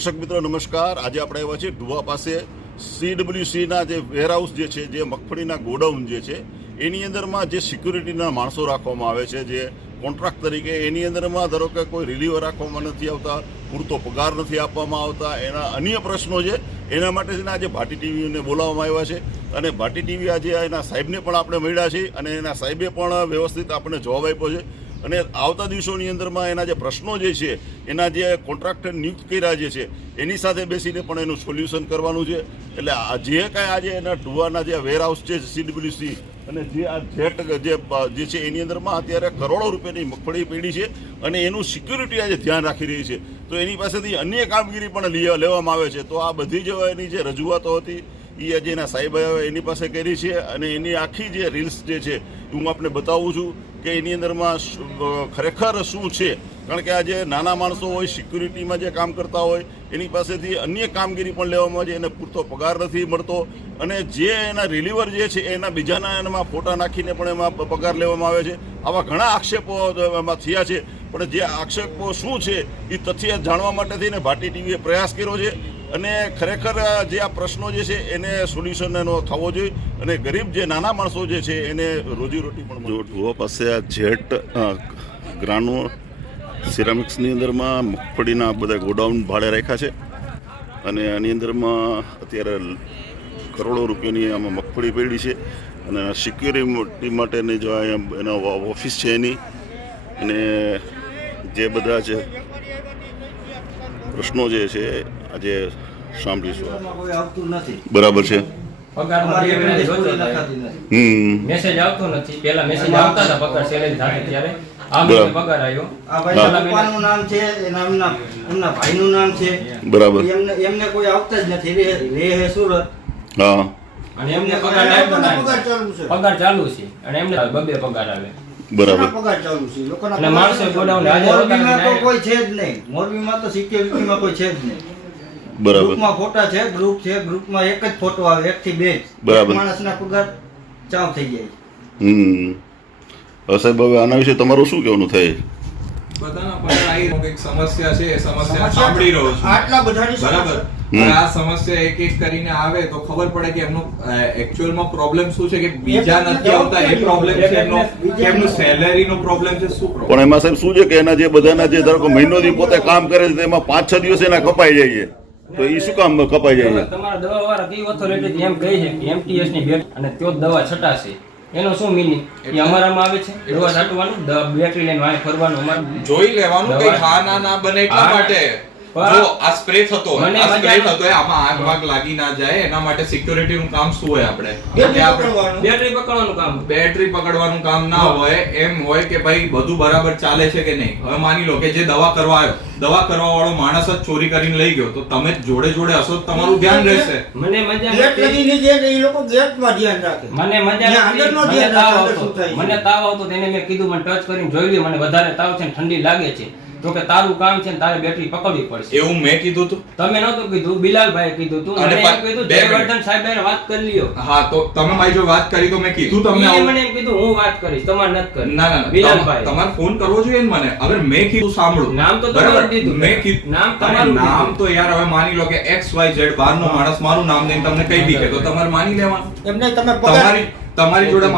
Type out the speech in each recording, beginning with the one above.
દર્શક મિત્રો નમસ્કાર। આજે આપણે આવ્યા છીએ ઢુવા પાસે CWCના જે વેરહાઉસ જે છે, જે મગફળીના ગોડાઉન જે છે એની અંદરમાં જે સિક્યુરિટીના માણસો રાખવામાં આવે છે, જે કોન્ટ્રાક્ટ તરીકે, એની અંદરમાં ધારો કે કોઈ રિલીવર રાખવામાં નથી આવતા, પૂરતો પગાર નથી આપવામાં આવતા, એના અન્ય પ્રશ્નો છે। એના માટે આજે ભાટી ટીવીને બોલાવવામાં આવ્યા છે અને ભાટી ટીવી આજે એના સાહેબને પણ આપણે મળ્યા છીએ અને એના સાહેબે પણ વ્યવસ્થિત આપણને જવાબ આપ્યો છે અને આવતા દિવસોની અંદરમાં એના જે પ્રશ્નો જે છે, એના જે કોન્ટ્રાક્ટર નિયુક્ત કર્યા જે છે એની સાથે બેસીને પણ એનું સોલ્યુશન કરવાનું છે। એટલે જે કાંઈ આજે એના ઢુવાના જે વેરહાઉસ છે CWC અને જે આ જેટ જે છે એની અંદરમાં અત્યારે કરોડો રૂપિયાની મગફળી પડી છે અને એનું સિક્યુરિટી આજે ધ્યાન રાખી રહી છે, તો એની પાસેથી અન્ય કામગીરી પણ લેવામાં આવે છે। તો આ બધી જ એની જે રજૂઆતો હતી એ આજે એના સાહેબ એની પાસે કરી છે અને એની આખી જે રીલ્સ જે છે હું આપને બતાવું છું કે એની અંદરમાં ખરેખર શું છે। કારણ કે આજે નાના માણસો હોય, સિક્યુરિટીમાં જે કામ કરતા હોય, એની પાસેથી અન્ય કામગીરી પણ લેવામાં આવે છે, એને પૂરતો પગાર નથી મળતો અને જે એના રિલીવર જે છે એના બીજાના એમાં ફોટા નાખીને પણ એમાં પગાર લેવામાં આવે છે। આવા ઘણા આક્ષેપો એમાં થયા છે, પણ જે આક્ષેપો શું છે એ તથ્ય જાણવા માટે થઈને ભાટી ટીવીએ પ્રયાસ કર્યો છે અને ખરેખર જે આ પ્રશ્નો જે છે એને સોલ્યુશન એનો થવો જોઈએ અને ગરીબ જે નાના માણસો જે છે એને રોજીરોટી પણ જો ઢુવા પાસે આ જેટ ગ્રાનો સિરામિક્સની અંદરમાં મગફળીના બધા ગોડાઉન ભાડે રાખ્યા છે અને આની અંદરમાં અત્યારે કરોડો રૂપિયાની આમાં મગફળી પડી છે અને સિક્યુરિટી માટેની જો એના ઓફિસ છે એની અને જે બધા છે પ્રશ્નો જે છે આજે સાંભળીશું। બરાબર છે। મેસેજ આવતો નથી, પહેલા મેસેજ આવતા હતા પગાર સેલેરી થાય ત્યારે આ મહિને પગાર આવ્યો। આ ભાઈ પપ્પાનું નામ છે, એમના ભાઈનું નામ છે, બરાબર। એમને કોઈ આવતા જ નથી, રે સુરત। હા, અને એમને પગાર ચાલુ છે અને એમને બબે પગાર આવે। બરાબર। પગાર ચાલુ છે લોકોના અને માણસો ગોડાઉન હાજર મોરબીમાં તો કોઈ છે જ નહીં, મોરબીમાં તો સિક્યુરિટીમાં કોઈ છે જ નહીં। બરાબર। ગ્રુપમાં ફોટા છે, ગ્રુપ છે, ગ્રુપમાં એક જ ફોટો આવે, એક થી બે, બરાબર। માણસના પગાર ચાવ થઈ જાય। સાહેબ હવે આના વિશે તમારું શું કહેવાનું થાય? બધાના પગાર આવી એક સમસ્યા છે, એ સમસ્યા સાંભળી રહ્યો છું, આટલા બધાની બરાબર। અને આ સમસ્યા એક એક કરીને આવે તો ખબર પડે કે એમનો એકચ્યુઅલમાં પ્રોબ્લેમ શું છે, કે બીજા નથી આવતા એ પ્રોબ્લેમ છે એમનો, કે એમનો સેલેરીનો પ્રોબ્લેમ છે, શું પ્રોબ્લેમ? પણ એમાં સાહેબ શું છે કે એના જે બધાના જે ધારો કે મહિનોથી પોતે કામ કરે છે તેમાં 5-6 દિવસ એના કપાઈ જાય છે, તો એ શું કામ કપાઈ જાય છે? તમારા દવા વાળા કઈ ઓથોરિટી એમ કહે છે કે MTS ની બેટ અને ત્યો દવા છટાશે, એનો શું મીનિંગ? એ અમારામાં આવે છે દવા છાંટવાનું, બેટરી લઈને વાય ફરવાનું, અમારે જોઈ લેવાનું કે હા ના બને એટલા માટે જો આ સ્પ્રે થતો હોય, આ સ્પ્રે થતો હોય, આમાં આગ વાગ લાગી ના જાય એના માટે સિક્યુરિટી નું કામ શું હોય? આપણે બેટરી પકડવાનું કામ, બેટરી પકડવાનું કામ ના હોય, એમ હોય કે ભાઈ બધું બરાબર ચાલે છે કે નહીં। હવે માની લો કે જે દવા કરવા આવ્યો, દવા કરવા વાળો માણસ જ ચોરી કરીને લઈ ગયો, તો તમે જોડે જોડે હશો તો તમારું ધ્યાન રહેશે। મને મજા ગેટ લગીને જે એ લોકો ગેટમાં ધ્યાન રાખે, મને મજા અંદરનો મને ધ્યાન તાવ રાખે, આવતો, શું થાય છે? મને તાવ આવતો તેને મેં કીધું મને ટચ કરીને જોઈ લે, મને વધારે તાવ છે ને ઠંડી લાગે છે, તો કે તારું કામ છે ને તારે બેટરી પકડવી પડશે। એવું મેં કીધું તું? તમે નહોતું કીધું, બિલાલભાઈ કીધું તું, અને મને એમ કીધું જયવર્ધન સાહેબે વાત કરી લ્યો। હા, તો તમે મારી જો વાત કરી તો મેં કીધું તમને ઈ આવું? મને એમ કીધું હું વાત કરીશ, તમારે નથી કરી। ના બિલાલભાઈ તમારે ફોન કરવો જોઈએ ને મને, અગર મેં કીધું સાંભળો, નામ તો બરાબર? તમારું દીધું, મેં કીધું નામ તમારું નામ દીધું। તો યાર હવે માની લો કે XYZ બહારનો માણસ મારું નામ દઈને તમને કઈ બી કે તો તમારે માની લેવાનું। એમને તમે પગાર તમારી જોડે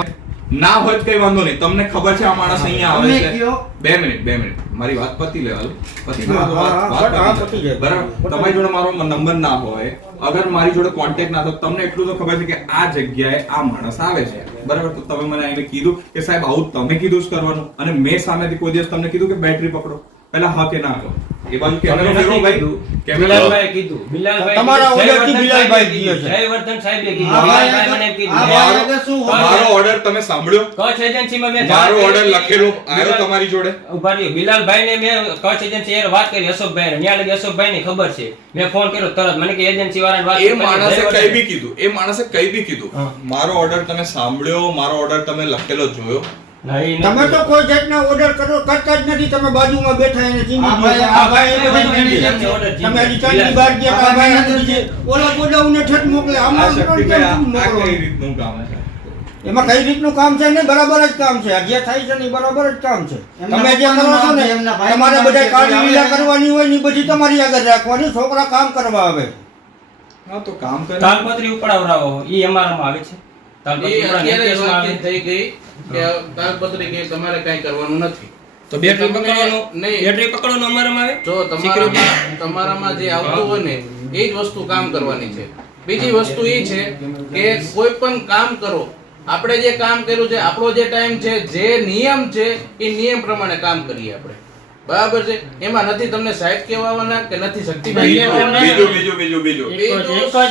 ના હોય તો કઈ વાંધો નહીં, તમને ખબર છે આ માણસ અહીંયા આવે છે। કયો? 2 મિનિટ મારી વાત પતી લેવા દો, પતી હા, લેવા દો, હા, વાત હા, પતી પતી જાય, જાય। બરાબર? તમારી જોડે મારો નંબર ના હોય, અગર મારી જોડે કોન્ટેક્ટ ના થાય, તમને એટલું તો ખબર છે કે આ જગ્યાએ આ માણસ આવે છે, બરાબર? તો તમે મને આવીને કીધું કે સાહેબ આવું તમે કીધું જ કરવાનું, અને મેં સામેથી કોઈ દિવસ તમને કીધું કે બેટરી પકડો, પહેલા હા કે ના કહો? એ બાજુ કેમેરો ફેરવો ભાઈ, બિલાલભાઈ કીધું, બિલાલભાઈ તમારા કીધું, ઓર્ડરથી બિલાલભાઈ કીધું છે। જયવર્ધન સાહેબે કીધું, આ ભાઈ બિલાલભાઈ મને કીધું। આ ભાઈ આગળ શું હોય? મારો ઓર્ડર તમે સાંભળ્યો? કચ્છ એજન્સીમાં મેં મારો વાત ઓર્ડર કરી. લખેલો આવ્યો તમારી જોડે? ઉભા રહ્યો, બિલાલભાઈને મેં કચ્છ એજન્સી યાર વાત કરી, અશોકભાઈ ન્યા લગી અશોકભાઈને ખબર છે, મેં ફોન કર્યો તરત, મને કે એજન્સી વાળાને વાત એ માણસે કઈ બી કીધું, એ માણસે કઈ બી કીધું, હા. મારો ઓર્ડર તમે સાંભળ્યો, મારો ઓર્ડર તમે લખેલો જોયો? તમે તો કોઈ જાતના ઓર્ડર કરતા જ નથી, તમે બાજુમાં બેઠા એને ચીની આ ભાઈ- આ ભાઈ એ બધા મેનેજર છે, મેનેજર છે. order તમે ચીની. હજી ચાંદની બહાર ગયા, આ ભાઈ નથી જે ઓલા ગોડાઉનને ઠેઠ મોકલે, આ આમાં શક્તિભાઈ કેમ આ મોકલો? કઈ રીતનું કામ છે? એમાં કઈ રીતનું કામ છે ને બરાબર જ કામ છે. આ જે થાય છે ને એ બરાબર જ કામ છે. તમે જે કરો છો ને તમારે બધા કાળી લીલા કરવાની હોય ને ઈ બધી તમારી આગળ રાખવાની. છોકરા કામ કરવા આવે. હા તો કામ કરે. તાલપત્રી ઉપડાવરાવો ઈ અમારામાં આવે છે. તાલપત્રી એ અત્યારે જ ઉપડાવવામાં આવે. વાતચીત થઈ ગઈ કે તાલપત્રી કે તમારે કાંઈ કરવાનું નથી. તો બેટરી તમને પકડવાનું નહીં. બેટરી પકડવાનું અમારામાં આવે. જો તમારામાં જે આવતું હોય ને એ જ વસ્તુ કામ કરવાની છે. બીજી વસ્તુ એ છે કે કોઈ પણ કામ કરો, આપણે જે કામ કર્યું છે, આપણો જે ટાઈમ છે, જે નિયમ છે એ નિયમ પ્રમાણે કામ કરીએ આપણે. બરાબર છે? એમાં નથી તમને સાહેબ કહેવાના કે નથી શક્તિભાઈ કહેવાના.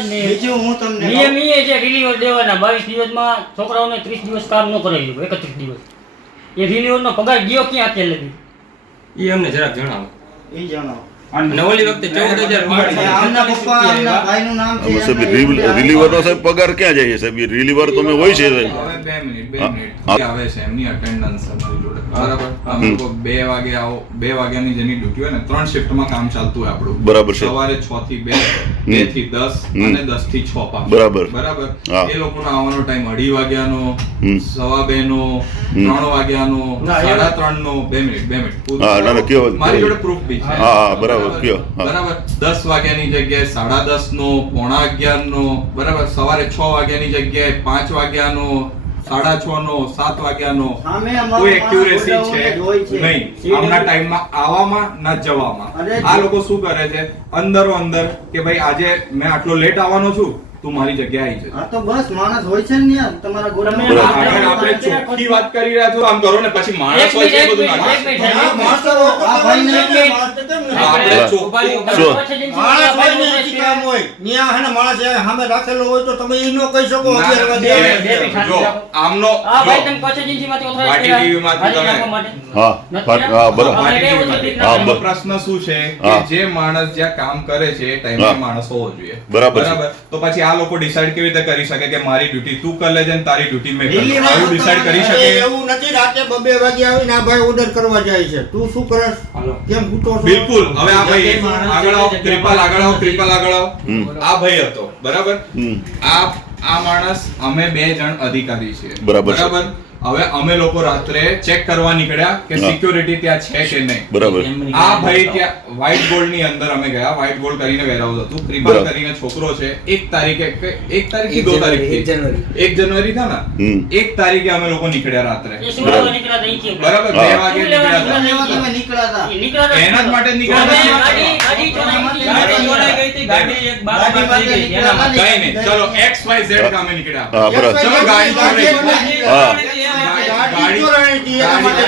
બીજું હું તમને નિયમ એ છે રિલીવર દેવાના 22 દિવસમાં છોકરાઓને 30 દિવસ કામ ન કરાવી 31 દિવસ. એ રિલીવરનો પગાર ગયો ક્યાં અત્યારે લગી? ઈ અમને જરાક જણાવો. ઈ જણાવો. અને ઓલી વખતે 14,000 આમના પપ્પા આમના ભાઈનું નામ છે. આમાં સાહેબ રિલીવરનો સાહેબ પગાર ક્યાં જાય છે સાહેબ? રિલીવર તમે હોય છે સાહેબ. હવે 2 મિનિટ આવે છે એમની અટેન્ડન્સ અમારી જોડે બરાબર. અમે લોકો 2 વાગે આવો, 2 વાગ્યાની જેની ડ્યુટી હોય ને 3 શિફ્ટમાં કામ ચાલતું હોય આપણું. બરાબર છે. સવારે 6 થી 2, 2 થી 10 અને 10 થી 6 પાછું. બરાબર. બરાબર. હા. એ લોકોનો આવવાનો ટાઈમ 2:30 વાગ્યાનો, 2:15 નો, 3 વાગ્યાનો, ના, એ 3:30 નો. 2 મિનિટ. હા, ના, ના, કયો? મારી જોડે પ્રૂફ બી છે. હા, બરાબર, કયો? હા. બરાબર. 10 વાગ્યાની જગ્યાએ 10:30 નો, 11:45 નો, બરાબર. સવારે 6 વાગ્યાની જગ્યાએ 5 વાગ્યાનો, 6:30 નો, 7 વાગ્યાનો. સામે અમારું કોઈ એક્યુરેસી માણસ છે હોય છે. નહીં આમના ટાઈમમાં આવવામાં ના જવામાં. અરે આ લોકો શું કરે છે અંદરો અંદર કે ભાઈ આજે મેં આટલો લેટ આવવાનો છું, તું મારી જગ્યાએ આવી જજે. આ તો બસ માણસ હોય છે ને યાર તમારા ગોડામાં. તમે આગળ આપણે ચોખ્ખી વાત કરી રહ્યા છો આમ કરો ને પછી માણસ હોય છે એ બધું ના કરે. આ માણસો લોકો આ ભાઈને માણસ કેમ નહીં? આપણે હા. ચોખ્ખું શું? માણસ હોય ને ઈ કામ હોય. ન્યા હે ને માણસ એ સામે રાખેલો હોય તો તમે ઈ નો કહી શકો ના, 11 વાગે ના, જો આમનો આ ભાઈ જો, તમે કચ્છ એજન્સીમાંથી ઓથોરાઇઝ વાટી કર્યા? TV માંથી હાજરી તમે- આપવા માટે? હા, હા, બરાબર. અમારે વાટી એવું ટીવી છે માંથી. કે હા, પ્રશ્ન શું છે કે હા. જે માણસ જ્યાં કામ કરે છે એ ટાઈમે હા. માણસ હોવો જોઈએ. બરાબર છે. તો પછી આ લોકો ડિસાઈડ કેવી રીતે કરી શકે કે મારી ડ્યુટી તું કરી લેજે ને તારી ડ્યુટી મેં કરી દિલ્હી લઉં? માં આવું ડિસાઈડ કરી શકે? એવું નથી રાતે 2 વાગે આવીને આ ભાઈ ઓર્ડર કરવા જાય છે. તું શું કરસ? હાલો. કેમ ભૂતો છો? બિલકુલ. હવે આ ભાઈ આગળ આવો, કૃપાલ આગળ આવો, કૃપાલ આગળ આવો. હમ. આ ભાઈ હતો બરાબર. હમ. આ માણસ અમે 2 જણ અધિકારી છીએ બરાબર છે. હવે અમે લોકો રાત્રે ચેક કરવા નીકળ્યા કે હા. સિક્યોરિટી ત્યાં છે કે નહીં. બરાબર. આ ભાઈ ત્યાં વ્હાઈટ ગોલ્ડ ની અંદર અમે ગયા. વ્હાઈટ ગોલ્ડ કરીને વેરહાઉસ હતું. કૃપાલ બરાબર. કરીને છોકરો છે. 1 તારીખે 1 તારીખ થી 2 તારીખ થી 1 જાન્યુઆરી થા ને હમ. 1 તારીખે અમે લોકો નીકળ્યા રાત્રે. એ શું લેવા નીકળ્યા હતા? ઈ કહો. બરાબર. હા. 2 વાગે શું લેવા નીકળ્યા હતા. એવા તમે નીકળ્યા હતા. ઈ નીકળ્યા હતા. એના જ માટે જ તમે નીકળ્યા હતા. ગાડી ચોરાઈ ગઈ. ગાડી ચોરાઈ ગઈ હતી. ગાડી એક બાર ગાડી બાર થઈ ગઈ. એના માટે. કઈ નહીં. ચલો XYZ કામે નીકળ્યા. હા, બરાબર. ચલો ગાડી ચોરાઈ ગઈ. હા. ગાડી ચોરાણી હતી એના માટે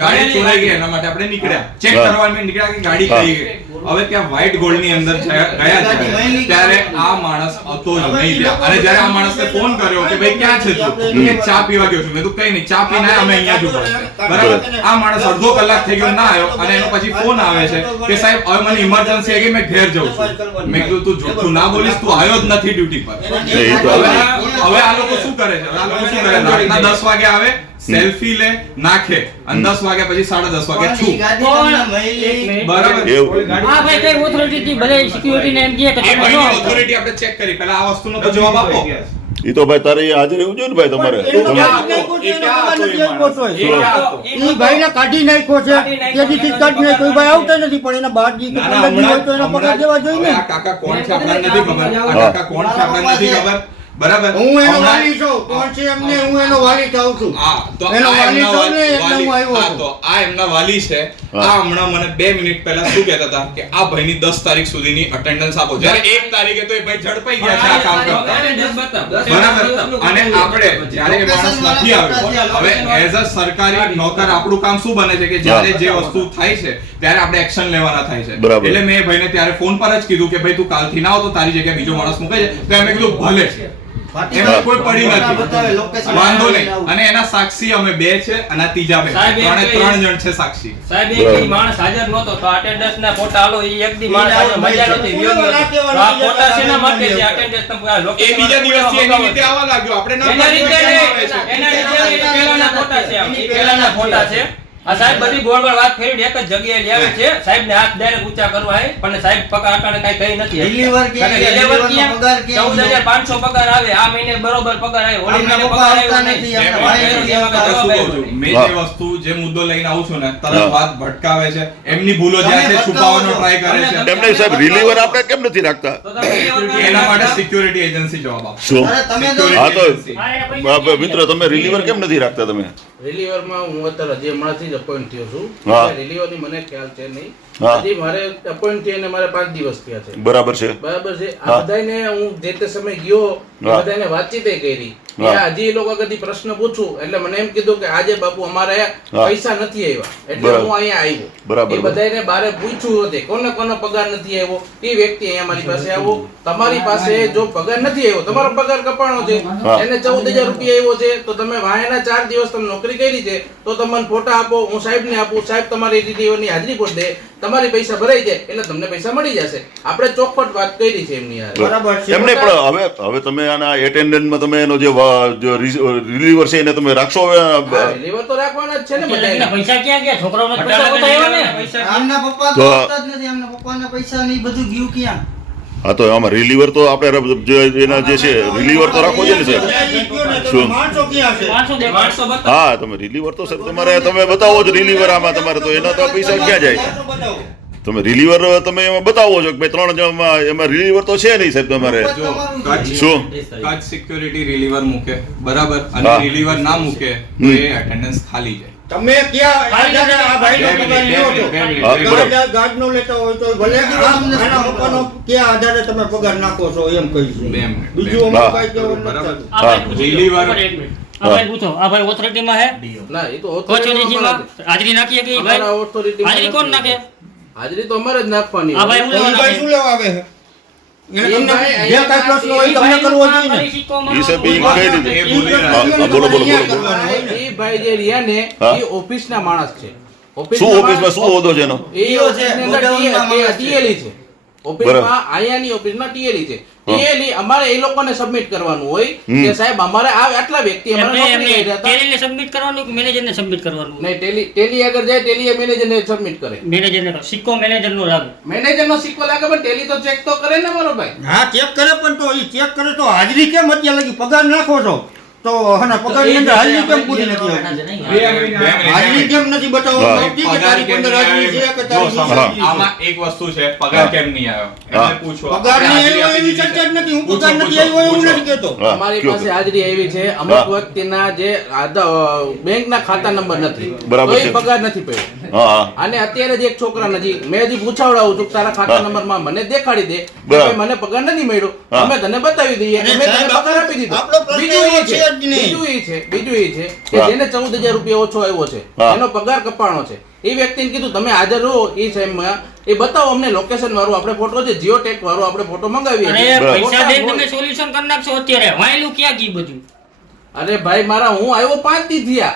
ગાડી ચોરાઈ ગઈ એના માટે આપણે નીકળ્યા. ચેક હા. કરવા માટે નીકળ્યા કે ગાડી હા. કઈ ગઈ. હવે ત્યાં વ્હાઈટ ગોલ્ડ ની અંદર ગયા છે ત્યારે આ માણસ હતો જ નહીં ત્યાં. અને જ્યારે આ માણસને ફોન કર્યો કે ભાઈ ક્યાં છે તું? કે ચા પીવા ગયો છું. મેં તો કઈ નહીં, ચા પીને આયા, અમે અહીંયા જ ઉભા છે. બરાબર. આ માણસ અડધો કલાક થઈ ગયો ના આવ્યો અને એનો પછી ફોન આવે છે કે સાહેબ હવે મને ઇમરજન્સી આવી ગઈ, મેં ઘેર જઉં છું. મેં કીધું તું જૂઠું ના બોલીશ, તું આવ્યો જ નથી ડ્યુટી પર. એ તો હવે હવે આ લોકો શું કરે છે? હવે આ લોકો શું કરે? રાતના 10 વાગે આવે, સેલ્ફી લે, નાખે અને 10 વાગ્યા પછી 10:30 વાગે છું. બરાબર. એવું. આ ભાઈ કઈ ઓથોરિટી થી બધા સિક્યુરિટી ને એમ કહે કે એ તમે ભાઈની ન આવતા. authority આપણે ચેક કરી. પહેલા આ વસ્તુનો તો જવાબ આપો. ઈ તો ભાઈ તારે અહીંયા હાજર રહેવું જોઈએ ને ભાઈ તમારે. એનું તમે- કામ નાખ્યું છે, એનો તમારે નથી આપ્યો તોય. એ ઈ ભાઈને કાઢી નાખ્યો છે. ત્યાંથી કાઢી નાખ્યો. ઈ ભાઈ આવતો નથી પણ એના બહાર જી કે ના, ના, 15 દિવસ હોય તો એનો પગાર દેવા હવે જોઈએ આ ને. કાકા કોણ છે આપણને નથી ખબર. આ કાકા કોણ છે આપણને નથી ખબર. બરાબર. હું એનો હમણાં- વાલી છું. કોણ છે એમને હું એનો વાલી થાઉં છું. હા, તો એનો આ વાલી એમના છું ને એટલે વાલી- હું આવ્યો હા, છું. તો આ એમના વાલી છે. હા. આ હમણાં મને 2 મિનિટ પહેલા શું કહેતા હતા કે આ ભાઈની 10 તારીખ સુધીની અટેન્ડન્સ આપો. જ્યારે 1 તારીખે તો એ ભાઈ ઝડપાઈ ગયા છે આ કામ કરતા. બરાબર. અને આપણે જ્યારે એ માણસ નથી આવ્યો, હવે એઝ અ સરકારી નોકર આપણું કામ શું બને છે કે જ્યારે જે વસ્તુ થાય છે ત્યારે આપણે એક્શન લેવાના થાય છે. બરાબર. એટલે મેં એ ભાઈને ત્યારે ફોન પર જ કીધું કે ભાઈ તું કાલથી ના આવ તો તારી જગ્યાએ બીજો માણસ મુકાઈ જાય. તો એમણે કીધું ભલે. એમાં કોઈ પડી નથી. વાંધો નહીં. અને એના સાક્ષી અમે 2 છે અને આ ત્રીજા બે સાહેબ, એમ 3 જણ છે સાક્ષી. સાહેબ એક દી માણસ હાજર નહોતો તો અટેન્ડન્સ ના ફોટા આલો ઈ એક દી માણસ હાજર મજા નહોતી વિયોગ નહોતો. તો આ ફોટા શેના માટે છે અટેન્ડન્સ તમે આ એ લોકેશન બીજા દિવસથી એની રીતે આવવા લાગ્યો. આપણે ના એના રીતે પાડીએ કે કેમ આવે છે? એના રીતે પહેલાના ફોટા છે આમ. ઈ પહેલાના ફોટા છે આ સાહેબ બધી ગોળ ગોળ વાત ફેરવીને એક જ જગ્યાએ લાવે છે. સાહેબને હાથ ડાયરેક્ટ ઊંચા કરવા હે, પણ સાહેબ પગાર અટાણે કાંઈ કહી નથી. Deliver કે કારણ કે deliver deliver નો પગાર કે 14,500 પગાર આવે. આ મહિને બરોબર પગાર આવે. હોળી અમને મહિને પગાર પગાર આવ્યો આપતા નહીં. નથી. એમાં ભાઈ એમાં ભાઈ જવાબ શું આવ્યો કહું છું? નહીં. મેં હા. જે વસ્તુ જે મુદ્દો લઈને આવું છું ને તરત હા. વાત ભટકાવે છે, એમની ભૂલો જ્યાં છે તમે છુપાવવાનો ભટકાવો ટ્રાય કરે છે. એમને સાહેબ રિલીવર આપણે કેમ નથી રાખતા? તો તમે deliver એના માટે કરો. સિક્યોરિટી એજન્સી જવાબ આપશે. શું અરે તમે તો Security હા તો agency. હા, એના પૈસા મિત્રો તમે રિલીવર કેમ નથી રાખતા તમે? રિલીવરમાં હું અત્યારે હજી હમણાંથી જ અપોઇન્ટ થયો છું. હા. એટલે રિલીવરની મને ખ્યાલ છે નહીં. હા. હજી મારે અપોઇન્ટ થઈને મારે 5 દિવસ થયા છે. બરાબર છે. બરાબર છે. હા. આ બધાયને હું જે તે સમય ગયો હા. બધાને વાતચીત કરી. હા. કે હજી એ લોકો કદી પ્રશ્ન પૂછું એટલે મને એમ કીધું કે આજે બાપુ અમારે હા. પૈસા નથી આવ્યા એટલે બરાબર. હું અહીંયા આવ્યો. બરાબર. એ બધાયને બારે પૂછ્યું હતું કોને કોનો પગાર નથી આવ્યો. એ વ્યક્તિ અહીંયા મારી પાસે આવ્યો. તમારી પાસે જો પગાર નથી આવ્યો, તમારો પગાર કપાણો છે, હા. એને 14,000 રૂપિયા આવ્યો છે, તો તમે વાયાના 4 દિવસ તમે નોકરી કરી છે, તો તમને ફોટા આપો, હું સાહેબને આપું, સાહેબ તમારી ડીટીઓની હાજરી પર દે, તમારી પૈસા ભરાઈ જાય એટલે તમને પૈસા મળી જશે. આપણે ચોખવટ વાત કરી છે એમની હારે. બરાબર છે. એમને પણ હવે તમે આના એટેન્ડન્ટમાં તમે એનો જે રિલીવર છે એને તમે રાખશો હવે? હા, રિલીવર તો રાખવાના જ છે ને એટલે બધાયને. પૈસા ક્યાં ગયા? છોકરાઓને જ પૈસા અટાણે બતાવ્યા ને. પૈસા આમના પપ્પા તો- તો આપતા જ નથી. આમના પપ્પાના પૈસા ને ઈ બધું ગયું ક્યાં? હા તો આમાં રિલીવર તો આપણે એના જે છે રિલીવર તો રાખવો છે ને સાહેબ. શું? માણસો ક્યાં છે? માણસો દેખાય. માણસો બતાવો. હા તમે રિલીવર તો સાહેબ તમે બતાવો છો રિલીવર આમાં તમારે તો એના તો પૈસા ક્યાં જાય? માણસો બતાવો. તમે રિલીવર તમે એમાં બતાવો છો કે ભાઈ 3 જણમાં એમાં રિલીવર તો છે નહીં સાહેબ તમારે. જો કચ્છ શું? કચ્છ સિક્યોરિટી રિલીવર મૂકે બરાબર અને હા. રિલીવર ના મૂકે તો એ એટેન્ડન્સ ખાલી જાય. તમે ક્યાં આધારે આ ભાઈનો બે પગાર મિનિટ, લ્યો બે છો? મિનિટ, બે મિનિટ, હા, બે બરાબર. મિનિટ. ગાર્ડનો લેતા હોય તો ભલે આના પપ્પાનો ક્યાં આધારે તમે પગાર નાખો છો એમ કહી છે. બે મિનિટ, બીજું હા. અમારે કાંઈ કહેવાનું બરાબર. નથી. આ ભાઈ પૂછો. Deliver. એક મિનિટ. આ ભાઈ પૂછો. આ ભાઈ ઓથોરિટીમાં હે? ના, એ તો કચ્છ એનજીમાં હાજરી નાખીએ કે ઈ ભાઈ? અમારા authority માં હાજરી કોણ નથી. નાખે? હાજરી તો અમારે જ નાખવાની આ ભાઈ હોય. તો ઈ ભાઈ શું લેવા આવે છે? એને એ તમને ભાઈ જે કાંઈ પ્રશ્ન હોય એ તમને કરવો જોઈએ ને. ખાલી સિક્કો ઈ સાહેબ ઈ મારવાનો. કહી દીધું. એ ભૂલી રહ્યા. હા, બોલો, બોલો, બોલો, બોલો. એ ભાઈ જે રહ્યા ને હા. એ ઓફિસના માણસ છે. શું ઓફિસમાં શું હોદો છે એનો? એ ટીઓ છે, ઓફિસની અંદર ગોડાઉનમાં માણસ છે. ટીએલી છે. ઓફિસમાં અહીંયાની ઓફિસમાં ટીએલી છે. ટીએલી અમારે એ લોકોને સબમિટ કરવાનું હોય કે સાહેબ અમારે આ આટલા વ્યક્તિ અમારે એમને નોકરી કર્યા હતા. ટેલીને સબમિટ કરવાનું કે મેનેજરને સબમિટ કરવાનું? નહીં, ટેલી આગળ જાય, ટેલી મેનેજરને સબમિટ કરે. મેનેજરને કરો. સિક્કો મેનેજરનો લાગે. મેનેજરનો સિક્કો લાગે પણ ટેલી તો ચેક તો કરે ને મારો ભાઈ. હા ચેક કરે પણ તો ઈ ચેક કરે તો હાજરી કેમ અત્યારે લગી પગાર નાખો છો તો હને પગારની અંદર હાજરી કેમ પૂરી નથી આવતી? બે મિનિટ, બે મિનિટ. હાજરી કેમ નથી બતાવવામાં હા. આવતી કે પગાર તારીખ કેમ 15 હાજરી નહીં છે કે આવ્યો? તારીખ જો 20 સમજો. હાજરી છે? આમાં એક વસ્તુ છે પગાર હા. કેમ નહીં આવ્યો હા. એમને પૂછો. પગાર આપણે નહીં હાજરી આવ્યો એવી આપી દીધી ચર્ચા જ છે. નથી. હું પૂછો, પગાર નથી પૂછો, આવ્યો એવું પૂછો. નથી કહેતો. હા, અમારી કયો, પાસે કયો. હાજરી આવી છે. હા. અમુક વ્યક્તિના જે બેંકના ખાતા નંબર નથી, બરાબર તો એ છે. પગાર નથી પડ્યો. હા હા અને અત્યારે જ એક છોકરા નજી મેં હજી પૂછાવડાવું છું કે તારા ખાતા હા. નંબરમાં મને દેખાડી દે કે બરાબર. ભાઈ મને પગાર નથી મળ્યો, હા. અમે તને બતાવી દઈએ અને અમે તને સાહેબ, પગાર આપી દીધો. આપણો પ્રશ્ન બીજું એવો એ છે, છે જ નહીં. બીજું એ છે કે હા. જેને 14,000 રૂપિયા ઓછો આવ્યો છે હા. એનો પગાર કપાણો છે, એ વ્યક્તિને કીધું તમે હાજર રહો એ ટાઈમમાં, એ બતાવો અમને લોકેશન વાળું આપણે ફોટો છે, જીઓ ટેગ વાળો આપણે ફોટો મંગાવીએ અરે છીએ. બરાબર. પૈસા દે ફોટા તમે સોલ્યુશન કરી નાખશો અત્યારે. વાયેલું ક્યાં ગયું બધું? અરે ભાઈ મારા હું આવ્યો 5 દી થયા.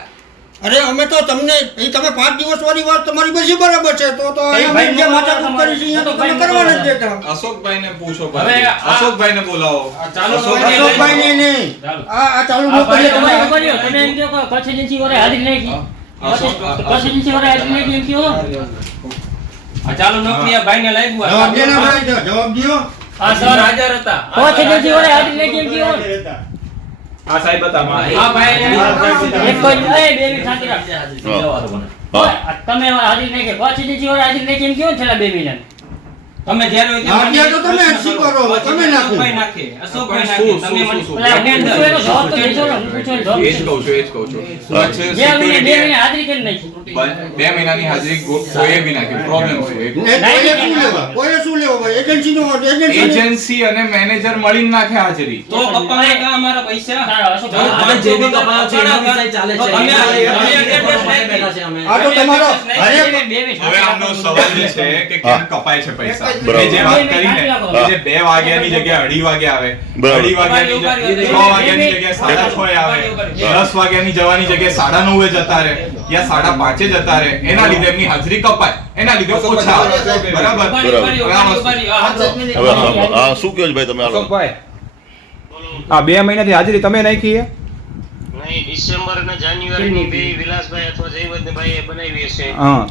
અરે અમે તો તમને ઈ તમે 5 દિવસ વાળી વાત તમારી બધી બરાબર છે તો ભાઈ, અમે જે માથાકૂટ કરી છે અહીંયા તો તમે કરવા નથી દેતા. અશોકભાઈને પૂછો હવે પછી. આ- અશોકભાઈને બોલાવો. ચાલો, અશોકભાઈ- અશોકભાઈ ને નહીં ચાલો. આ ચાલુ આ ભાઈ નોકરી તમે તમે ખબર છે? તમે એમ કહો કે કચ્છ એજન્સી વાળાએ હાજરી નહીં કી. કચ્છ એજન્સી વાળાએ હાજરી નહીં કી એમ કહો. આ ચાલુ નોકરી આ ભાઈને લાગ્યું. આ જવાબ દેના ભાઈ જવાબ દ્યો. આ સર હાજર હતા. કચ્છ એજન્સી વાળાએ હાજરી નહીં કી એમ કહો. આ ભાઈ એક કોઈ એ બે મિનિટ શાંતિ રાખ. હા આ તમે હાજરી નહીં કે કચ્છ એજન્સી વાળાએ હાજરી નહીં કી એમ કહો ને છેલ્લા 2 મહિના. તમે જ્યારે હોય ત્યારે હા, ત્યાં તો તમે જ સ્વીકારો, તમે નાખો. અશોકભાઈ નાખે. અશોકભાઈ શું, નાખે. તમે શું, મને શું, એટલે હું પૂછું એનો જવાબ તો દેજો ને. હું પૂછું એનો જવાબ એ જ દેજો. કહું છું, એ જ કહું છું. કચ્છ 2 મહિને security- હાજરી કરી નાખી. 2 મહિનાની હાજરી કોઈએ બી નાખી. પ્રોબ્લેમ શું એ કહો. ને કોઈએ શું લેવા? કોઈએ શું લેવા ભાઈ? એજન્સી એજન્સી અને મેનેજર મળીને નાખે હાજરી. તો કપાણા કા અમારા પૈસા? સારા, અશોક જો ભાઈ. તમે જે બી કપાણો છે એના વિશે ચાલે છે. અમે attendance નાખી. આ તો તમારો બે હવે આમનો સવાલ એ છે કે કેમ કપાય છે પૈસા. બરાબર. એ જે વાત કરીને હા. કે જે 2 વાગ્યાની જગ્યાએ 2:30 વાગે આવે, બરાબર. 2:30 વાગ્યાની જગ્યાએ 6 વાગ્યાની જગ્યાએ 6:30 આવે, 10 વાગ્યાની જવાની જગ્યાએ 9:30 જતા રહે યા 5:30 જતા રહે, એના લીધે એમની હાજરી કપાય, એના લીધે ઓછા આવે. બરાબર. ઉભારી, ઉભારી, ઉભારી, ઉભારી. આ હાલો. હવે હા શું કહો છો ભાઈ તમે હાલો અશોકભાઈ આ 2 મહિનાથી હાજરી તમે નાખી છે? એની ડિસેમ્બર અને જાન્યુઆરીની બે વિલાસભાઈ અથવા જયવર્ધનભાઈએ બનાવી હશે. હા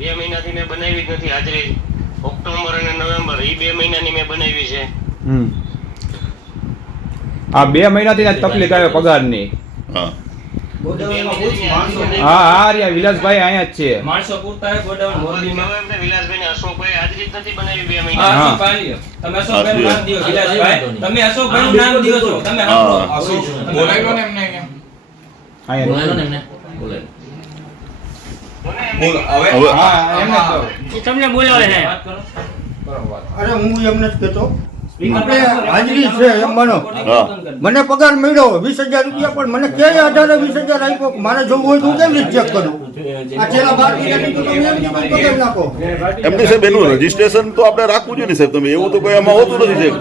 2 મહિનાથી મેં બનાવી જ નથી હાજરી. ઓક્ટોબર અને નવેમ્બર એ 2 મહિનાની મેં બનાવી છે. આ 2 મહિનાથી જ તકલીફ આવે પગારની. હા ગોડાઉનમાં પૂછ માણસો હા રહ્યા વિલાસભાઈ અહીંયા જ છે. માણસો પૂરતા હોય ગોડાઉન મોરબીમાં. નવેમ્બર વિલાસભાઈ ને અશોકભાઈ હાજરી જ નથી બનાવી 2 હા, મહિના. અશોકભાઈ લ્યો. તમે અશોકભાઈનું નામ દ્યો, વિલાસભાઈ. તમે અશોકભાઈનું નામ દ્યો છો. તમે હા. સાંભળો. અશોક બોલાવ્યો ને એમને અહીંયા. અહીંયા બોલો હવે હવે હા એમને જ કહો. એ તમને બોલાવે છે. વાત કરો. અરે હું એમને જ કહેતો સ્પીકર આપણે હાજરી છે એમ માનો હા. મને પગાર મળ્યો 20,000 રૂપિયા પણ મને ક્યાંય આધારે 20,000 આપ્યો મારે જોવું હોય તો હું કેમ રીતે ચેક કરું આ છેલ્લા 12 મહિનાથી તો તમે એમ કીધું પગાર નાખો એમની સાહેબ એનું રજીસ્ટ્રેશન તો આપણે રાખવું જોઈએ ને સાહેબ. તમે એવું તો કોઈ આમાં હોતું નથી સાહેબ.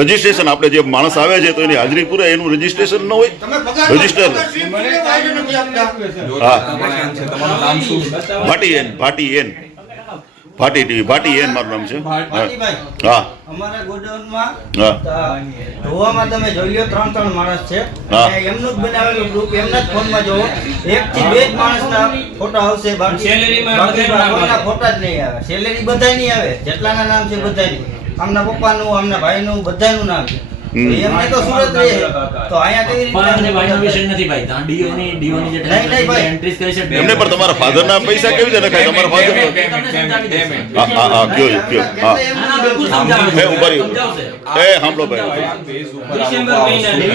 રજીસ્ટ્રેશન આપણે જે માણસ આવે છે તો એની હાજરી પૂરે એનું રજીસ્ટ્રેશન ન હોય. તમે પગાર રજીસ્ટર. નથી આપતા હા છે તમારું નામ શું? ભાટી એન ભાટી ટીવી ભાટી એન મારું નામ છે. હા ભાટીભાઈ, હા અમારા ગોડાઉનમાં હા ધોવામાં તમે જોઈ લો 3 માણસ છે હા. અને એમનું જ બનાવેલું ગ્રુપ એમના જ ફોનમાં જોવો 1 થી 2 જ માણસના ફોટા આવશે બાકી સેલેરીમાં બાકી બધાયના નામ કોઈના આવે. ફોટા જ નહીં આવે સેલેરી બધાય નહીં આવે જેટલાના નામ છે બધાયની આમના પપ્પાનું આમના ભાઈનું બધાયનું નામ છે તો એમને તો સુરત રહે તો અહીંયા કેવી રીતે નથી ભાઈ ત્યાં ડીઓની નહીં, નહીં ભાઈ. એન્ટ્રીઝ કરી છે એમને પણ તમારા ફાધરના પૈસા કેવી રીતે નખાય તમારા ફાધર હા હા હા કયો હા એ ઉભા રહ્યો. એ સાંભળો ભાઈ ડિસેમ્બર મહિનાની.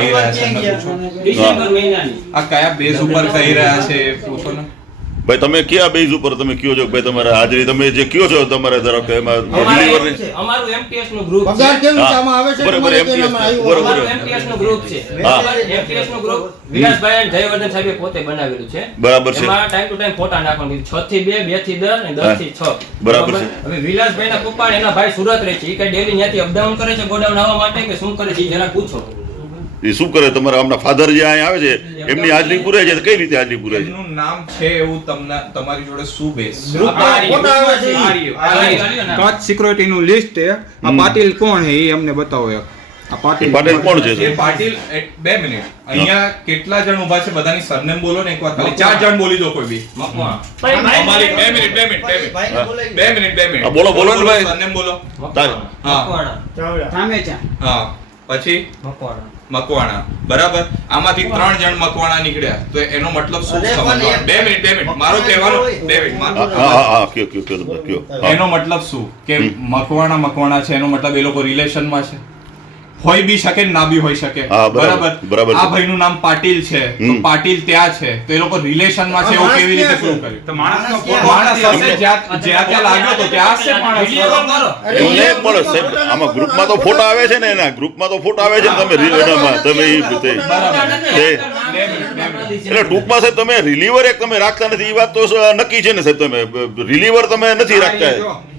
ડિસેમ્બર મહિનાની. આ કયા બેઝ ઉપર કહી રહ્યા છે એ પૂછો ને. ભાઈ તમે કયા બેઝ ઉપર તમે કયો છો કે ભાઈ તમારે હાજરી તમે જે કયો છો તમારે ધારો કે એમાં ડિલિવરી અમારું MTS નું ગ્રુપ પગાર છે. કેવી રીતે આમાં આવે છે બરોબર, તમારે MTS કેનામાં આવ્યું? બરોબર. અમારું MTS નું ગ્રુપ છે. હા. MTS નું ગ્રુપ વિલાસભાઈ અને જયવર્ધન સાહેબે પોતે બનાવેલું છે. બરાબર છે. એમાં ટાઈમ ટુ ટાઈમ ફોટા નાખવાનું 6 થી 2, 2 થી 10 અને 10 થી 6. બરાબર છે. હવે વિલાસભાઈના પપ્પા અને એના ભાઈ સુરત રહે છે. એ કઈ ડેલી ત્યાંથી અપડાઉન કરે છે ગોડાઉન આવવા માટે કે શું કરે છે એ જરા પૂછો. એ શું કરે તમારા આમના ફાધર જે અહીંયા આવે છે એમની હાજરી પૂરે છે તો કઈ રીતે હાજરી પૂરે છે? એમનું નામ છે એવું તમને તમારી જોડે શું બેઝ છે? ગ્રુપમાં ફોટા આવે છે ઈ. કચ્છ સિક્યુરિટીનું લિસ્ટ છે. આ પાટીલ કોણ છે એ અમને બતાવો એક. આ એ પાટીલ પાટીલ કોણ છે એ પાટીલ 2 મિનિટ અહીંયા કેટલા જણ ઉભા છે બધાની સરનેમ બોલો ને એકવાર ખાલી 4 જણ બોલી દો કોઈ બી અમારી 2 મિનિટ 2 મિનિટ 2 મિનિટ ભાઈને બોલાવી 2 મિનિટ 2 મિનિટ હા, બોલો, બોલો ને ભાઈ. સરનેમ બોલો તારે હા હા પછી મકવાણા બરાબર આમાંથી 3 જણ મકવાણા નીકળ્યા તો એનો મતલબ શું અરે પણ સમજવાનો? એમ- 2 મિનિટ 2 મિનિટ મારો કહેવાનો 2 મિનિટ હા મારો- હા હા કયો કયો કયો કયો હા. એનો મતલબ શું કે મકવાણા છે એનો મતલબ એ લોકો રિલેશનમાં છે હોય બી શકે ને ના બી હોઈ શકે હા, બરાબર, બરાબર છે. આ ભાઈનું નામ પાટીલ છે તો હમ. પાટીલ ત્યાં છે તો એ લોકો રિલેશનમાં છે એવું માણસ કેવી રીતે ક્યાં પ્રૂવ છે? કર્યું તો માણસનો માણસ ફોટો માણસ હશે નથી. જ્યાં ત્યાં લાગ્યો તો ત્યાં હશે માણસ એવું નહીં મળે સાહેબ આમાં ગ્રુપમાં તો ફોટા આવે છે ને એના ગ્રુપમાં તો ફોટા આવે છે ને તમે એનામાં તમે ઈ તે- એટલે ટૂંકમાં સાહેબ તમે રિલીવર એક તમે રાખતા નથી એ વાત તો નક્કી છે ને સાહેબ તમે રિલીવર તમે નથી રાખતા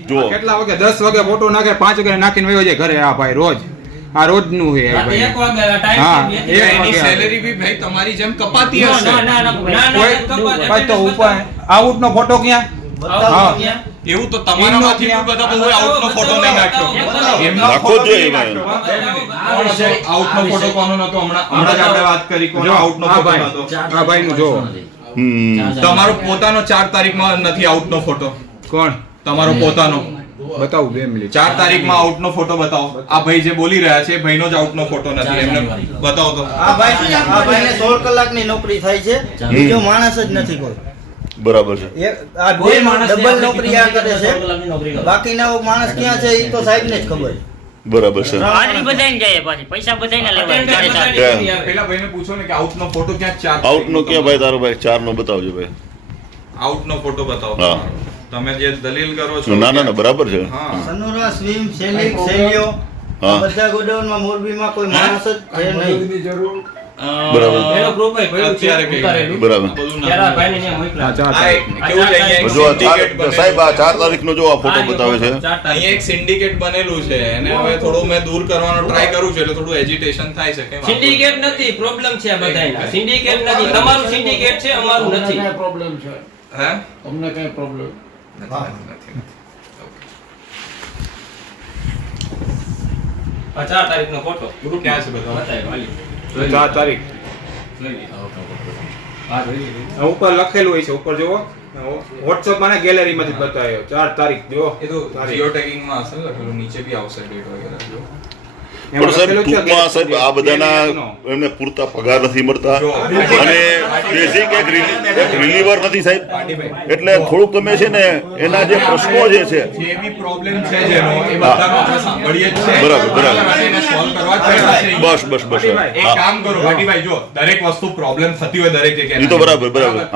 જુઓ કેટલા વાગે 10 વાગે ફોટો નાખે 5 વાગે નાખીને વયો જાય ઘરે. આ ભાઈ રોજ આ રોજનું છે આ રાતે ભાઈ. 1 વાગે ટાઈમ હા, છે, 2 થી એક 4. એની વાગે. સેલેરી બી ભાઈ તમારી જેમ કપાતી ના, હશે ના, ના, ના, કોઈ ભાઈ તો ઉપર આઉટનો ફોટો ક્યાં? હા. એવું તો તમારામાંથી બી બધા બહુ આઉટનો ફોટો નહીં નાખ્યો એમનો રાખવો જ ફોટો જોઈએ નહીં એમાં. નાખ્યો. આઉટનો ફોટો કોનો નતો હમણાં જ આપણે વાત કરી કોનો જો, આઉટનો આ ફોટો ભાઈ. નતો આ ભાઈનું જો. તમારો પોતાનો 4 તારીખમાં નથી આઉટનો ફોટો કોણ તમારો પોતાનો બતાવું 2 મિનિટ. 4 તારીખમાં આઉટનો ફોટો બતાવો આ ભાઈ જે બોલી રહ્યા છે એ ભાઈનો જ આઉટનો ફોટો નથી એમને બતાવો તો આ ભાઈને 16 કલાકની નોકરી થાય છે બીજો માણસ જ નથી કોઈ બરાબર છે આ બે ડબલ નોકરી આ કરે છે બાકીના માણસ ક્યાં છે એ તો સાહેબને જ ખબર છે. બરાબર છે હાજરી બધાઈને જાય પાછી પૈસા બધાઈને લેવાય ચારે ચાર. પેલા ભાઈને પૂછો ને કે આઉટનો ફોટો ક્યાં 4 આઉટનો ક્યાં ભાઈ તારો ભાઈ 4 નો બતાવજો ભાઈ આઉટનો ફોટો બતાવો હા. તમે જે દલીલ કરો છો ના ના ના બરાબર છે હા સનોરા સ્વિમ સેલિંગ સેલિયો હા. બધા ગોડાઉનમાં મોરબીમાં કોઈ માણસ જ છે નહીં બરાબર. એનો ગ્રુપ ભાઈ પડ્યું છે, અત્યારે કઈ ઉતારેલું. બરાબર બધું ત્યારે આ નામ. ભાઈને ત્યાં મોકલ્યા. આ ચાર આ એક કેવું છે અહીંયા એક જો આ syndicate બનેલું. સાહેબ આ 4 તારીખનો જો આ ફોટો બતાવે છે 4 તારીખ. અહીંયા એક સિન્ડિકેટ બનેલું છે એને હવે થોડું મેં દૂર કરવાનો ટ્રાય કરું છું એટલે થોડું એજિટેશન થાય છે કેમ સિન્ડિકેટ નથી, પ્રોબ્લેમ છે આ બધાયના. સિન્ડિકેટ નથી, તમારું સિન્ડિકેટ છે, અમારું નથી. હે તમને કઈ પ્રોબ્લેમ નથી. આ 4 તારીખનો ફોટો ગ્રુપ ક્યાં છે બતાવો? બતાવ્યો, હાલી. 4 તારીખ હા જોઈ લીધું. ઉપર લખેલું હોય છે, ઉપર જુઓ વોટ્સઅપ માં ગેલેરી માંથી બતાવ્યો 4 તારીખ જો એ તો જીઓ ટેગિંગ માં હશે ને લખેલું, નીચે બી આવશે ડેટ વગેરે જો. પણ સાહેબ ટૂંકમાં સાહેબ આ બધાના એમને પૂરતા પગાર નથી મળતા અને બેઝિક એક રિલીવર નથી સાહેબ, એટલે થોડુંક તમે છે ને એના જે પ્રશ્નો જે છે જે બી પ્રોબ્લેમ છે જેનો એ બધાનો આપણે સાંભળીએ જ છે. બરાબર. એને સોલ્વ કરવા જ પડે છે. બસ એક કામ કરો ભાટીભાઈ, જો દરેક વસ્તુ પ્રોબ્લેમ થતી હોય દરેક જગ્યાએ, એ તો બરાબર.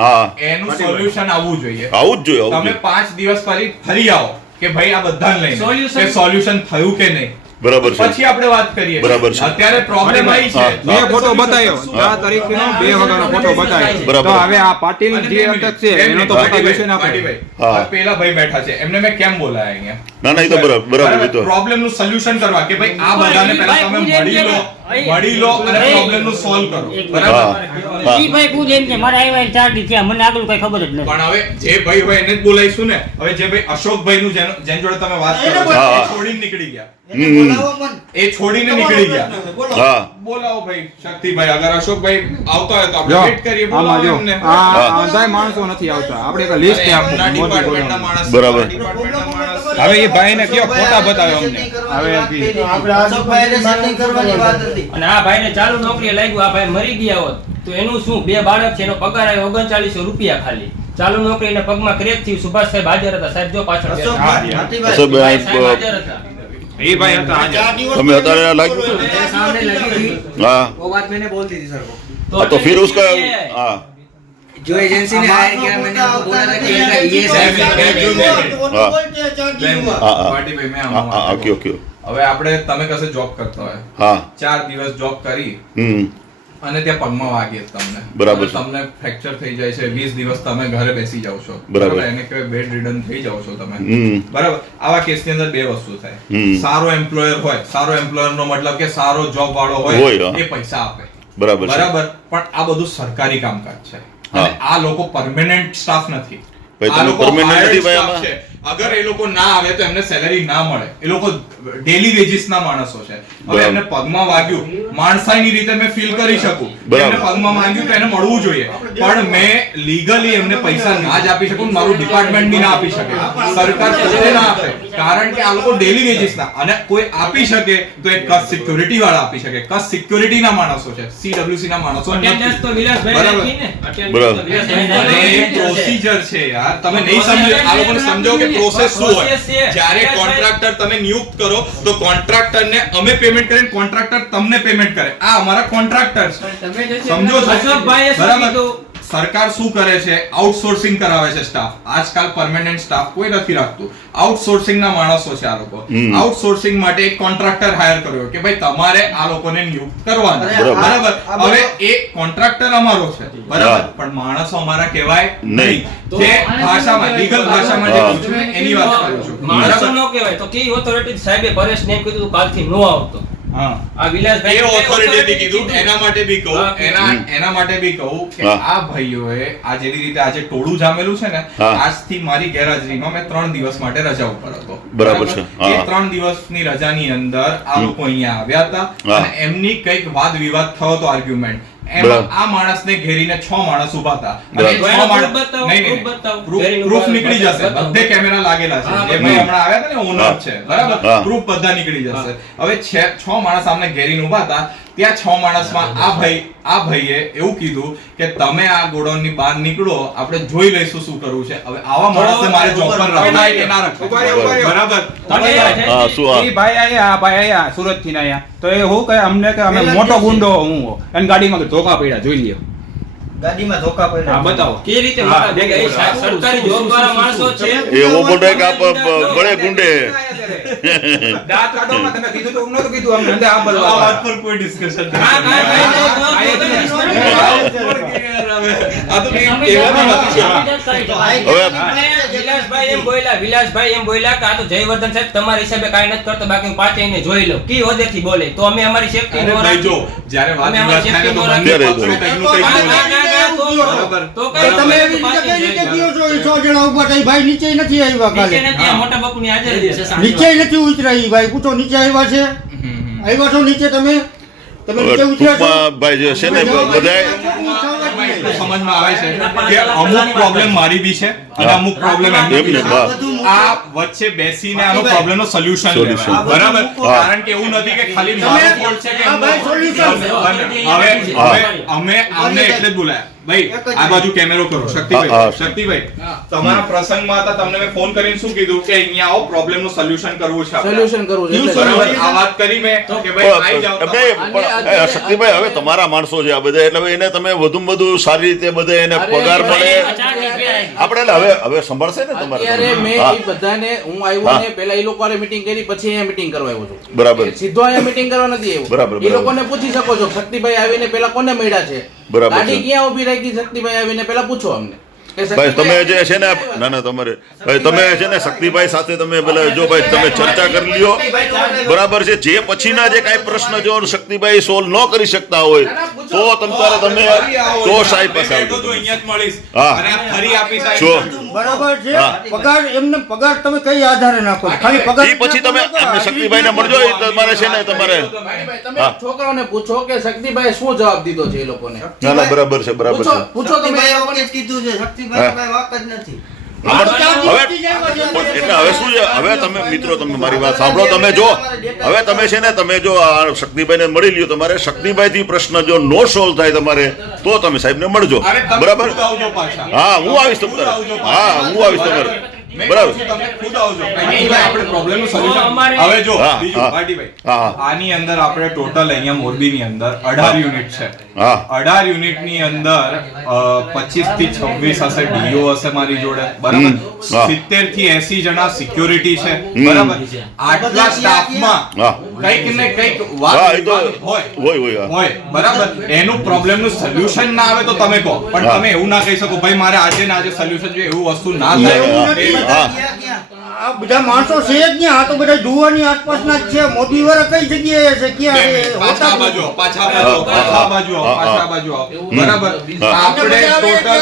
હા, એનું સોલ્યુશન આવવું જોઈએ. આવું જ જોઈએ, આવું જ તમે 5 દિવસ ફરી આવો કે ભાઈ આ બધાને લઈને કે સોલ્યુશન થયું કે નહીં, બરાબર છે. પછી આપણે વાત કરીએ. બરાબર છે. અત્યારે પ્રોબ્લેમ આવી છે. મેં ફોટો બતાવ્યો 4 તારીખનો 2 વાગ્યાનો ફોટો બતાવ્યો. બરાબર. તો હવે આ પાટીલ જે અટક છે એનો તો ફોટો વિશે ના ભાટીભાઈ, હા. આ પેલા ભાઈ બેઠા છે, એમને મેં કેમ બોલાયા અહીંયા? ના એ તો બરાબર. એ તો પ્રોબ્લેમ નું સોલ્યુશન કરવા કે ભાઈ આ બધાને પહેલા તમે મળી લો અને પ્રોબ્લેમ નું સોલ્વ કરો. બરાબર. હા. ઈ ભાઈ પૂછે એમ કે મારા આવ્યા 4 દી થયા, મને આગળ કઈ ખબર જ નથી. પણ હવે જે ભાઈ હોય એને જ બોલાઈશું ને. હવે જે ભાઈ અશોકભાઈ નું જેની જોડે તમે વાત કરો છો, હા. એ છોડીને નીકળી ગયા. એને બોલાવો મન. એ છોડીને નીકળી ગયા. બોલો. હા, બોલાવો ભાઈ શક્તિભાઈ, અગર અશોકભાઈ આવતા હોય તો આપણે જો વેટ કરીએ. આમાં બોલાવો જો એમને. આ બધા માણસો નથી આવતા, આપણે એક લિસ્ટ આપો એમના ડિપાર્ટમેન્ટના માણસ, બરાબર. ડિપાર્ટમેન્ટના માણસ. હવે એ ભાઈને કયો ફોટા બતાવ્યો અમને. હવે આપણે અશોકભાઈને setting કરવાની વાત હતી. અને આ ભાઈને ચાલુ નોકરી લાગ્યું, આ ભાઈ મરી ગયા હોત તો એનું શું? 2 બાળક છે, એનો પગાર આવ્યો 3900 રૂપિયા ખાલી. ચાલુ નોકરી એને પગમાં ક્રેક થયું. સુભાષ સાહેબ હાજર હતા, સાહેબ જો પાછળ બેઠા. અશોકભાઈ, હાથીભાઈ. સાહેબ, સાહેબ હાજર હતા. એ ભાઈ હતા આજે. 4 દિવસ તમે અત્યારે લાગ્યું सामने लगी थी हाँ वो बात मैंने बोल दी थी सर को। हाँ, तो फिर उसका हाँ जो एजेंसी ने हायर किया मैंने उनको बोला था कि इनका ये साहब, હા. બોલતે 4 દિવસ. હા, હા. ભાટીભાઈ, મેં હા, હા, આમાં ઓકે. હવે આપણે તમે કશે જોબ કરતા હોય, હા, 4 દિવસ જોબ કરી અને ત્યાં પગમાં વાગે તમને, બરાબર અને છે. તમને ફ્રેક્ચર થઈ જાય છે, 20 દિવસ તમે ઘરે બેસી જાવ છો, બરાબર. એને કહેવાય બેડ રિડન થઈ જાવ છો તમે. હમ. બરાબર. આવા કેસની અંદર 2 વસ્તુ થાય. હમ. સારો એમ્પ્લોયર હોય, સારો એમ્પ્લોયર નો મતલબ કે સારો જોબ વાળો હોય, હોય, હા. એ પૈસા આપે. બરાબર છે. બરાબર. પણ આ બધું સરકારી કામકાજ છે અને આ લોકો પરમેનન્ટ સ્ટાફ નથી. ભાઈ, આ તમે લોકો permanent hired નથી ભાઈ staff આમાં? છે. અગર એ લોકો ના આવે તો એમને સેલેરી ના મળે. એ લોકો ડેલી વેજીસ ના માણસો છે. હવે બરાબર. એમને પગમાં વાગ્યું, માણસાઈની રીતે મેં ફીલ કરી શકું. બરાબર. એમને પગમાં વાગ્યું તો એને મળવું જોઈએ, પણ મેં લીગલી એમને પૈસા ના જ આપી શકું, મારું ડિપાર્ટમેન્ટ બી ના આપી શકે, સરકાર પોતે ના આપે, કારણ કે આ લોકો ડેલી વેજીસ ના, અને કોઈ આપી શકે તો એ કસ્ટ સિક્યોરિટી વાળા આપી શકે. કસ્ટ સિક્યોરિટી ના માણસો છે, CWC ના માણસો નથી. Attendance તો વિલાસભાઈ બરાબર. રાખી ને. Attendance બરાબર. તો વિલાસભાઈ અને એ પ્રોસીજર છે યાર, તમે નહીં સમજો. આ લોકોને સમજો કે પ્રોસેસ શું હોય. Process છે. જ્યારે કોન્ટ્રાક્ટર તમે નિયુક્ત કરો તો કોન્ટ્રાક્ટરને અમે પેમેન્ટ કરીને કોન્ટ્રાક્ટર તમને પેમેન્ટ કરે. આ અમારા કોન્ટ્રાક્ટર છે, સમજો છો? અશોકભાઈએ શું બરાબર. કીધું? સરકાર શું કરે છે? આઉટસોર્સિંગ કરાવે છે સ્ટાફ. આજકાલ પરમેનન્ટ સ્ટાફ કોઈ નથી રાખતું, આઉટસોર્સિંગ ના માણસો છે આ લોકો. આઉટસોર્સિંગ માટે એક કોન્ટ્રાક્ટર હાયર કર્યો કે ભાઈ તમારે આ લોકોને નિયુક્ત કરવાના. બરાબર. હવે એ કોન્ટ્રાક્ટર અમારો છે, બરાબર, પણ માણસો અમારા કહેવાય નહીં. જે ભાષામાં, લીગલ ભાષામાં જે કહું છું એની વાત કરું છું. માણસો બરાબર? નો કહેવાય તો કેવી ઓથોરિટી? સાહેબે પરેશ ને એમ કીધું કાલથી નો આવતો. હા. આ વિલાસભાઈ એ ઓથોરિટીથી કીધું, એના માટે બી કહું, હા. એના માટે બી કહું કે હા. આ ભાઈઓએ આ જેવી રીતે આજે ટોળું જામેલું છે ને, હા. આજથી મારી ગેરહાજરીમાં મેં 3 દિવસ માટે રજા ઉપર હતો. બરાબર છે. હા. એ 3 દિવસની રજાની અંદર આ લોકો અહીંયા આવ્યા હતા હા. અને એમની કંઈક વાદ વિવાદ થયો હતો, આર્ગ્યુમેન્ટ. એમાં બરાબર. આ માણસને ઘેરીને 6 માણસ ઊભા હતા. બરાબર. અને 6 એનો માણસ proof બતાવો, નહીં, નહીં, proof બતાવો. proof ઘેરીને proof ઊભા નીકળી જશે. બતાવો. બધે કેમેરા લાગેલા છે. હા, જે ભાઈ હમણાં આવ્યા હતા ને, ઓનર હા. છે, બરાબર. હા. પ્રૂફ બધા નીકળી જશે. હવે 6 માણસ સામે ઘેરીને ઊભા હતા. ત્યાં 6 માણસમાં આ ભાઈએ એવું કીધું કે તમે આ ગોડાઉનની બહાર નીકળો, આપણે જોઈ લઈશું શું કરવું છે. હવે આવા માણસને મારે જોબ પર રખાય કે ના રખાય? બરાબર. હા, શું આ? એ ભાઈ આયા સુરત થી આયા તો એ હું કહે અમને કે અમે મોટો ગુંડો હું અને ગાડીમાં ધોકા પડ્યા જોઈ લ્યો. ગાડીમાં ધોકા હા પડ્યા. બતાવો. કેવી રીતે હા, મોટા દેખાય. ગુંડા? સરકારી જોબ વાળા માણસો છે. એ वो बोल रहे हैं कि आप बड़े गुंडे हैं। દાંત કાઢવામાં તમે કીધું તો નહોતું કીધું અમને અંદર આ આ બોલવા. વાત પર કોઈ ડિસ્કશન હા, હા, હા, આ તો કંઈ તમે કહેવાનું નથી. હવે વિલાસભાઈ એમ બોલ્યા કે આ તો જયવર્ધન સાહેબ તમારા હિસાબે કાંઈ નથી કરતો, બાકી હું પાંચેયને જોઈ લઉં. કી હોદેથી બોલે તો અમે અમારી સેફટી અરે નો ભાઈ જો, રાખી. જ્યારે વાત અમે વિવાદ અમારી થાય ને તો safety બંને નો પક્ષો રાખી. કંઈકનું કંઈક બોલે. બરાબર. તો કઈ તમે એવી રીતે કઈ રીતે કહો છો? એ 6 જણા ઊભા હતા, એ ભાઈ નીચે નથી આવ્યા નીચે કાલે. નથી, આ મોટા બાપુની હાજરી છે. નીચે નથી ઉતર્યા એ ભાઈ. પૂછો નીચે આવ્યા છે? આવ્યા છો નીચે તમે? તમે કેવું છે ટૂંકમાં ભાઈ જે છે ને બધાય સમજમાં આવે છે કે અમુક પ્રોબ્લેમ મારી બી છે અને અમુક પ્રોબ્લેમ એમની બી છે. આ વચ્ચે બેસીને આનો પ્રોબ્લેમ નો સોલ્યુશન લેવાય. બરાબર? કારણ કે એવું નથી કે ખાલી મારો fault છે કે હવે અમે આમને એટલે જ બોલાયા ભાઈ આ બાજુ કેમેરો કરો. શક્તિભાઈ તમારા પ્રસંગમાં હતા, તમને મેં ફોન કરીને શું કીધું કે અહીંયા આવો પ્રોબ્લેમ નું સોલ્યુશન કરવું છે. સોલ્યુશન કરવું છે. બરાબર? આ વાત કરી મેં કે ભાઈ આવી જાઓ. પણ શક્તિભાઈ હવે તમારા માણસો છે આ બધા, એટલે એને તમે વધુમાં વધુ સારી રીતે બધા એને પગાર મળે આપણે હવે સંભાળશે ને તમારે. અત્યારે મેં એ બધાને હું આવ્યો ને પહેલા એ લોકોએ મીટિંગ કરી, પછી અહીંયા મીટિંગ કરવા આવ્યો છું. બરાબર. સીધો અહીંયા મીટિંગ કરવા નથી આવ્યો. બરાબર, એ લોકોને પૂછી શકો છો શક્તિભાઈ આવીને પહેલા કોને મળ્યા છે, બરાબર ગાડી છે. ક્યાં ઊભી રાખી, શક્તિભાઈ આવીને પહેલા પૂછો અમને કે ભાઈ તમે શક્તિભાઈ જે છે ને ના તમારે ભાઈ તમે છે ને શક્તિભાઈ સાથે તમે પેલા જો ભાઈ તમે ચર્ચા કરી લ્યો, બરાબર છે. જે પછીના જે કાંઈ પ્રશ્ન જો શક્તિભાઈ સોલ્વ ન કરી શકતા હોય તો તમારે તમે તો સાહેબ પાસે આવજો. તો અહીંયા જ મળીશ હા. અને ફરી આપી સાહેબ. જો બરાબર છે. હા. પગાર એમને પગાર તમે કઈ આધારે નાખો છો? ખાલી પગાર એ પછી તમે એમને શક્તિભાઈને મળજો, એ તમારે છે ને તમારે ભાઈ, તમે હા. છોકરાઓને પૂછો કે શક્તિભાઈ શું જવાબ દીધો છે એ લોકોને. ના ના બરાબર છે બરાબર પૂછો છે. પૂછો તમે એ લોકોને. કીધું છે શક્તિભાઈ કઈ વાત જ નથી. એટલે હવે શું છે, હવે તમે મિત્રો તમે મારી વાત સાંભળો. તમે જો હવે તમે છે ને તમે જો આ શક્તિભાઈને મળી લ્યો, તમારે શક્તિભાઈથી પ્રશ્ન જો નો સોલ્વ થાય તમારે તો તમે સાહેબને મળજો. અરે તમે બરાબર? ખુદ આવજો પાછા. હા હું આવીશ તમારે. હા હું આવીશ તમારે. મેં બરાબર. કીધું તમે ખુદ આવજો. કારણ કે આપણે પ્રોબ્લેમ નું સોલ્યુશન અમારે- હવે જો હા, બીજું હા. પાર્ટીભાઈ હા. આની અંદર આપણે ટોટલ અહીંયા મોરબીની અંદર 18 યુનિટ છે. હા 18 યુનિટની અંદર 25 થી 26 હશે ડીઓ હશે મારી જોડે. બરાબર? હા. 70 થી 80 જણા સિક્યોરિટી છે. બરાબર? આટલા સ્ટાફમાં હા. કંઈક ને કંઈક હા એ તો હોય હોય હા. હોય. બરાબર? એનું પ્રોબ્લેમ નું સોલ્યુશન ના આવે તો તમે કહો, પણ હા. તમે એવું ના કહી શકો ભાઈ મારે આજે ને આજે સોલ્યુશન જોઈએ, એવું વસ્તુ ના હા. થાય. હા. આ બધા માણસો છે જ ને, આ તો બધા ડુવાની આસપાસના જ છે. મોદી વાળા કઈ જગ્યાએ છે, ક્યાં છે? પાછા હોતા બાજુ જ આવો, પાછા બાજુ આવો, પાછા બાજુ આવો, પાછા બાજુ આવો. બરાબર? આપણે ટોટલ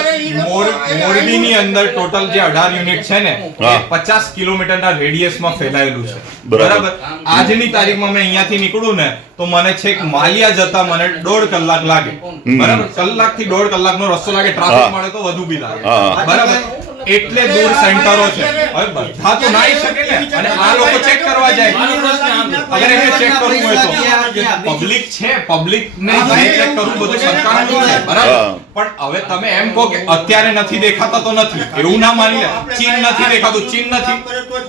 મોરબીની અંદર ટોટલ જે 18 યુનિટ છે ને એ હા. 50 કિલોમીટરના રેડિયસમાં ફેલાયેલું છે. બરાબર. બરાબર? આજની તારીખમાં મેં અહીંયાથી નીકળું ને તો મને છેક માલિયા જતા મને 1.5 કલાક લાગે. બરાબર? કલાકથી 1.5 કલાકનો રસ્તો લાગે. હા. ટ્રાફિક મળે તો વધુ બી લાગે. હા. બરાબર? એટલે દૂર સેન્ટરો છે. હવે બધા તો નાઈ શકે ને, અને આ લોકો ચેક કરવા જાય. અગર એને ચેક કરવું હોય તો પબ્લિક છે, પબ્લિક ને જે ચેક કરવું બધું સરકારનું છે. બરાબર? હા. પણ હવે તમે એમ કહો કે અત્યારે નથી દેખાતા તો નથી, એવું ના માની લે. ચીન નથી દેખાતું, ચીન નથી.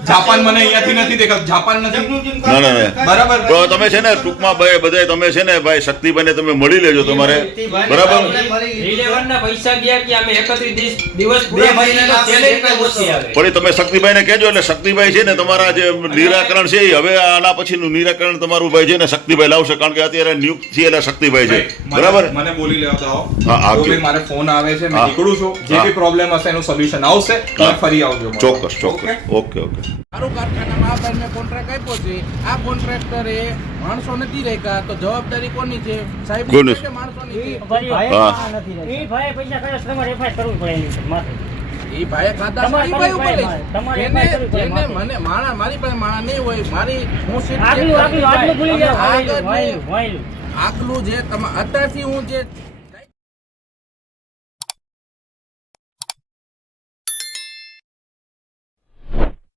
જાપાન મને અહીંયાથી નથી દેખાતું, જાપાન નથી. ના ના ના બરાબર? તો તમે છે ને ટૂંકમાં ભાઈ બધા તમે છે ને ભાઈ શક્તિભાઈને તમે મળી લેજો તમારે. બરાબર. રિલેવરના પૈસા ગયા કે અમે 31 દિવસ પૂરા ભરીને તો સેલેરી કઈ ઓછી આવે. પણ એ તમે શક્તિભાઈને કહેજો એટલે શક્તિભાઈ છે ને તમારા જે નિરાકરણ છે એ હવે આના પછીનું નિરાકરણ તમારું ભાઈ છે ને શક્તિભાઈ લાવશે, કારણ કે અત્યારે નિયુક્ત છે એટલે શક્તિભાઈ છે. બરાબર. મને બોલી લેવા દો. હા, આવજો. તો ભાઈ મારે ફોન આવે છે, મેં હા. નીકળું છું. જે હા. બી પ્રોબ્લેમ હશે એનું સોલ્યુશન આવશે. તમે હા. ફરી આવજો. ચોક્કસ ચોક્કસ. Okay okay. મારું કારખાનામાં આ ભાઈને કોન્ટ્રાક્ટ આપ્યો છે. આ કોન્ટ્રાક્ટરે માણસો નથી રાખ્યા, તો જવાબદારી કોની છે? સાહેબ કોની? કે માણસોની છે? હા. એ ભાઈ પૈસા કરે છે, તમારે FIR કરવું પડે એની ઉપર માથે. એ ભાઈએ ખાધા તમારે છે, એ ભાઈ ઉપર લે છે. તમારે જેને કરવું પડે જેને માથે. મને મારી પાસે માણા નહીં હોય, મારી હું સીટ check આગલું કરી. આગલું આગલું ભૂલી જાઓ. આગળ વાયલું વાયલું આટલું જે અત્યારથી હું જે